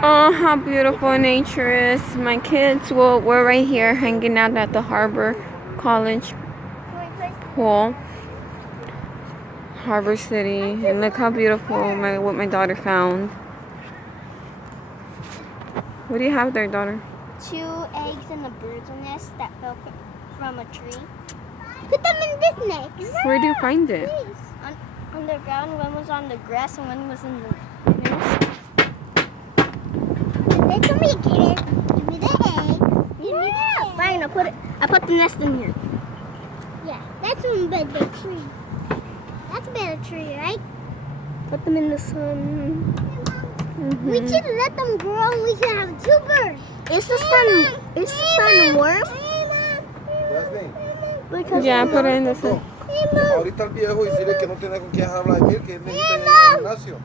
Oh, how beautiful nature is. My kids, we're right here hanging out at the Harbor College pool. Harbor City. And look how beautiful what my daughter found. What do you have there, daughter? 2 eggs in a bird's nest that fell from a tree. Put them in this nest. Where do you find it? On the ground. One was on the grass and one was in the nest. Let me get it. Give me the egg. Yeah. Fine, I put the nest in here. Yeah, that's a better tree. That's a better tree, right? Put them in the sun. Mm-hmm. We should let them grow and we can have 2 birds. Is the sun warm? Because Yeah, put it in the sun. Ahorita el viejo y dile que no tiene con quién hablar de mí, que necesita ir al gimnasio.